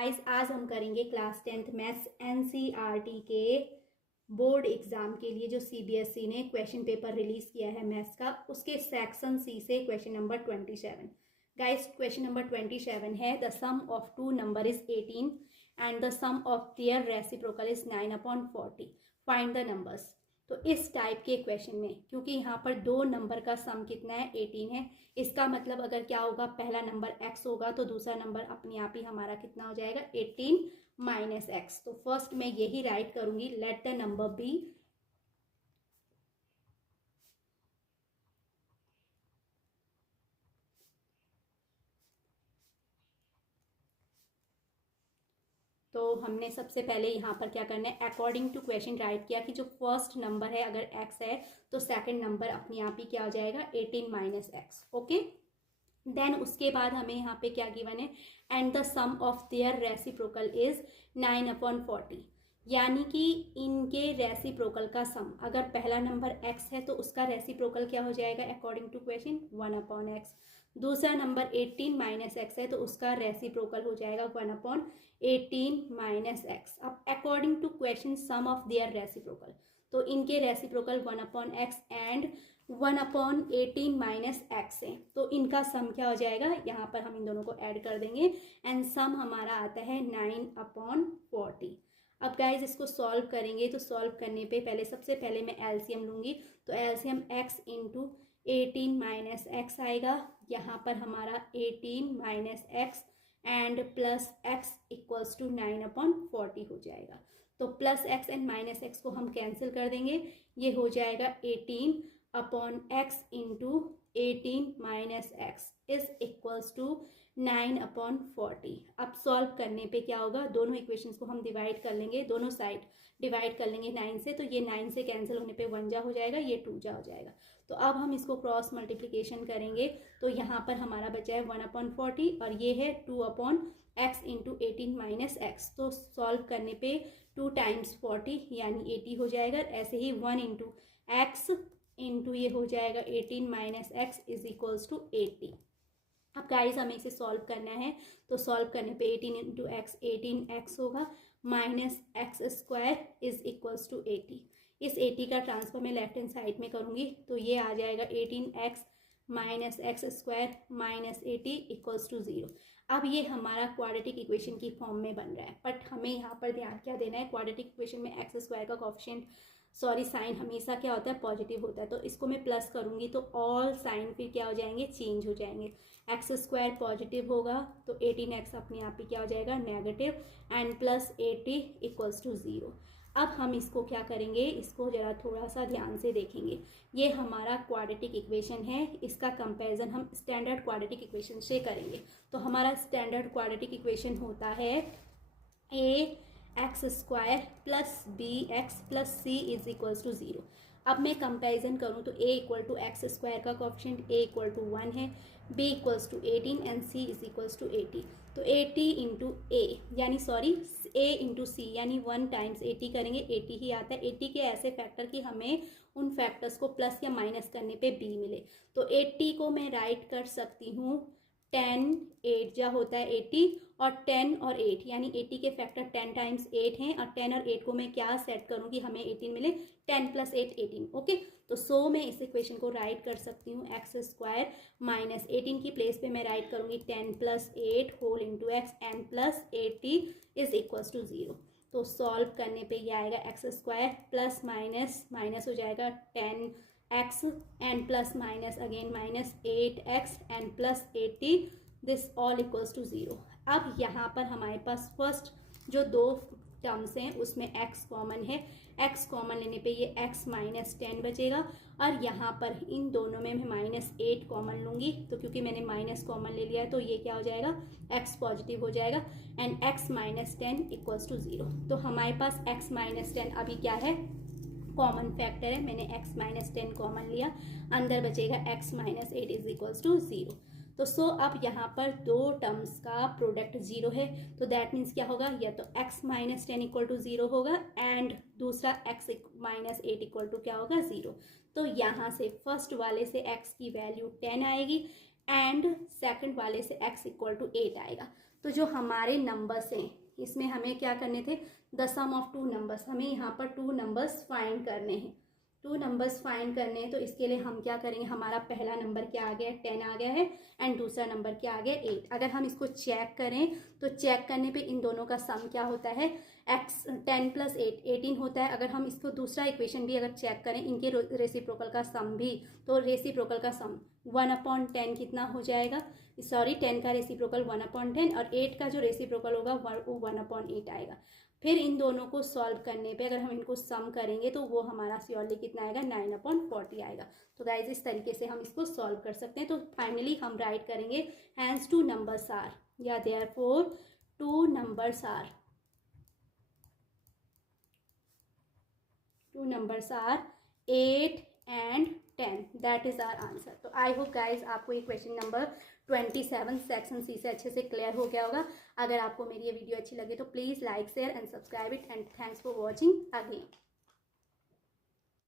Guys आज हम करेंगे क्लास 10th मैथ्स एनसीईआरटी के बोर्ड एग्जाम के लिए जो सीबीएसई ने क्वेश्चन पेपर रिलीज किया है मैथ्स का, उसके सेक्शन सी से question number 27। Guys question number 27 है the sum of two number is 18 and the sum of their reciprocal is 9/40, find the numbers. तो इस टाइप के क्वेश्चन में क्योंकि यहाँ पर दो नंबर का सम कितना है 18 है, इसका मतलब अगर क्या होगा, पहला नंबर x होगा तो दूसरा नंबर अपने आप ही हमारा कितना हो जाएगा 18 माइनस एक्स। तो फर्स्ट मैं यही राइट करूंगी, लेट द नंबर बी तो हमने सबसे पहले यहाँ पर क्या करना है, अकॉर्डिंग टू क्वेश्चन राइट किया कि जो फर्स्ट नंबर है अगर x है तो सेकंड नंबर अपने आप ही क्या हो जाएगा 18 माइनस एक्स। ओके, देन उसके बाद हमें यहाँ पे क्या गिवन है, and the sum of their reciprocal is 9/40, यानी कि इनके रेसिप्रोकल का सम, अगर पहला नंबर x है तो उसका रेसिप्रोकल क्या हो जाएगा अकॉर्डिंग टू क्वेश्चन 1/x। दूसरा नंबर 18 माइनस एक्स है तो उसका रेसिप्रोकल हो जाएगा 1/18 माइनस एक्स। अब according to question sum of their reciprocal, तो इनके reciprocal 1/x and 1/18 minus x है, तो इनका सम क्या हो जाएगा, यहाँ पर हम इन दोनों को ऐड कर देंगे एंड सम हमारा आता है 9/40। अब गाइज इसको सॉल्व करेंगे तो सॉल्व करने पे पहले सबसे पहले मैं एलसीएम लूंगी, तो LCM x into 18 minus x आएगा, यहाँ पर हमारा 18 minus x and plus x equals to 9/40 हो जाएगा। तो plus x and minus x को हम कैंसिल कर देंगे, ये हो जाएगा 18/x into 18 minus x is equals to 9/40। अब सॉल्व करने पे क्या होगा, दोनों इक्वेशंस को हम डिवाइड कर लेंगे, दोनों साइड डिवाइड कर लेंगे 9 से, तो ये 9 से कैंसिल होने पे 1 जा हो जाएगा, ये 2 जा हो जाएगा। तो अब हम इसको क्रॉस मल्टीप्लीकेशन करेंगे तो यहाँ पर हमारा बचा है 1/40 और ये है 2/x इंटू 18 माइनस एक्स। तो सॉल्व करने पे 2 टाइम्स 40 यानी 80 हो जाएगा। ऐसे ही 1 इंटू एक्स इंटू ये हो जाएगा 18 minus x is equals to 80। अब गाइस हमें इसे सॉल्व करना है, तो सॉल्व करने पे 18 इंटू एक्स 18x होगा minus x square is equals to 80। इस 80 का ट्रांसफर मैं लेफ्ट हैंड साइड में करूंगी तो ये आ जाएगा 18x minus x square minus 80 equals to 0। अब ये हमारा क्वाड्रेटिक इक्वेशन की फॉर्म में बन रहा है, बट हमें यहाँ पर ध्यान क्या देना है, क्वाड्रेटिक इक्वेशन में एक्स स्क्वायर का कोएफिशिएंट साइन हमेशा क्या होता है पॉजिटिव होता है, तो इसको मैं प्लस करूंगी तो ऑल साइन फिर क्या हो जाएंगे चेंज हो जाएंगे। एक्स स्क्वायर पॉजिटिव होगा तो 18x अपने आप ही क्या हो जाएगा negative and plus 80 equals to 0। अब हम इसको क्या करेंगे, इसको जरा थोड़ा सा ध्यान से देखेंगे। ये हमारा क्वाड्रेटिक इक्वेशन है, इसका कंपैरिजन हम स्टैंडर्ड क्वाड्रेटिक इक्वेशन से करेंगे। तो हमारा स्टैंडर्ड क्वाड्रेटिक इक्वेशन होता है a x square plus b x plus c is equals to 0। अब मैं कंपैरिजन करूं तो a equal to x square का कोएफिशिएंट a इक्वल टू 1 है, b equals to 18 and c is equals to 80। तो 80 into a यानी sorry a into c यानी 1 times 80 करेंगे 80 ही आता है। 80 के ऐसे फैक्टर कि हमें उन फैक्टर्स को प्लस या माइनस करने पे b मिले, तो 80 को मैं राइट कर सकती हूँ 10 8 जा होता है 80 और 10 और 8 यानी 80 के फैक्टर 10 टाइम्स 8 हैं और 10 और 8 को मैं क्या सेट करूं कि हमें 18 मिले, 10 प्लस 8 18। ओके, तो सो मैं इस इक्वेशन को राइट कर सकती हूँ एक्स स्क्वायर माइनस 18 की प्लेस पे मैं राइट करूंगी 10 plus 8 whole into x and plus 80 is equals to 0। तो सॉल्व करने पे ये आएगा x square plus minus minus हो जाएगा 10x and plus minus again minus 8x and plus 80 this all equals to 0। अब यहाँ पर हमारे पास फर्स्ट जो दो टर्म्स हैं उसमें x कॉमन है, x कॉमन लेने पे ये x माइनस 10 बचेगा और यहाँ पर इन दोनों में मैं माइनस 8 कॉमन लूँगी, तो क्योंकि मैंने माइनस कॉमन ले लिया है तो ये क्या हो जाएगा x पॉजिटिव हो जाएगा and x minus 10 equals to 0। तो हमारे पास x माइनस 10 अभी क्या है कॉमन फैक्टर है, मैंने x माइनस 10 कॉमन लिया, अंदर बचेगा x minus 8 is equals to 0। तो सो अब यहाँ पर दो टर्म्स का प्रोडक्ट 0 है, तो दैट मीन्स क्या होगा, या तो x माइनस 10 इक्वल टू 0 होगा एंड दूसरा x माइनस 8 इक्वल टू क्या होगा 0। तो यहाँ से फर्स्ट वाले से x की वैल्यू 10 आएगी एंड सेकंड वाले से x इक्वल टू 8 आएगा। तो जो हमारे नंबर्स हैं इसमें हमें क्या करने थे, the sum of two numbers, हमें यहाँ पर टू नंबर्स फाइंड करने हैं। टू नंबर्स फाइंड करने हैं तो इसके लिए हम क्या करेंगे, हमारा पहला नंबर क्या आ गया, 10 आ गया है, एंड दूसरा नंबर क्या आ गया, 8। अगर हम इसको चेक करें तो चेक करने पे इन दोनों का सम क्या होता है, x 10 + 8 18 होता है। अगर हम इसको दूसरा इक्वेशन भी अगर चेक करें, इनके रेसिप्रोकल का सम भी, तो रेसिप्रोकल का सम 1/10 कितना हो जाएगा, सॉरी 10 का रेसिप्रोकल 1/10 और 8 का जो रेसिप्रोकल होगा वो 1/8 आएगा। फिर इन दोनों को सॉल्व करने पे अगर हम इनको सम करेंगे तो वो हमारा श्योरली कितना आएगा, 9/40 आएगा। तो गाइज इस तरीके से हम इसको सॉल्व कर सकते हैं। तो फाइनली हम राइट करेंगे हैंस टू नंबर्स आर, या therefore two numbers are 8 and 10, that is our answer. तो आई होप गाइज आपको ये क्वेश्चन नंबर 27 सेक्शन सी से अच्छे से क्लियर हो गया होगा। अगर आपको मेरी ये वीडियो अच्छी लगे तो please like share and subscribe it, and thanks for watching again.